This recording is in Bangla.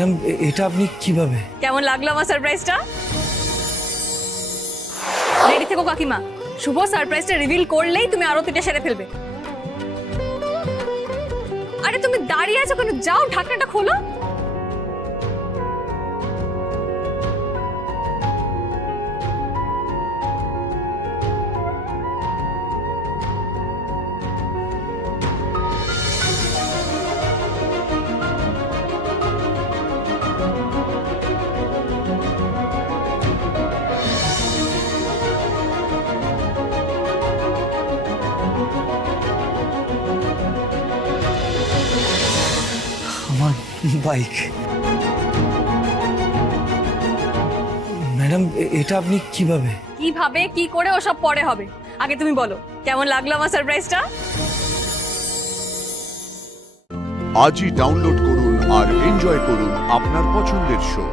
ম্যাডাম এটা আপনি কিভাবে? কেমন লাগলো আমার সারপ্রাইজটা? রেডি থেকো কাকিমা, শুভ সারপ্রাইজটা রিভিল করলেই তুমি আরতিটা সেরে ফেলবে। আরে তুমি দাঁড়িয়ে আছো কেন? যাও ঢাকনাটা খোলো। আমার বাইক। ম্যাডাম এটা আপনি কিভাবে? কিভাবে কি করে ওসব পরে হবে, আগে তুমি বলো কেমন লাগলো আমার সারপ্রাইজটা? আজই ডাউনলোড করুন আর এনজয় করুন আপনার পছন্দের শো।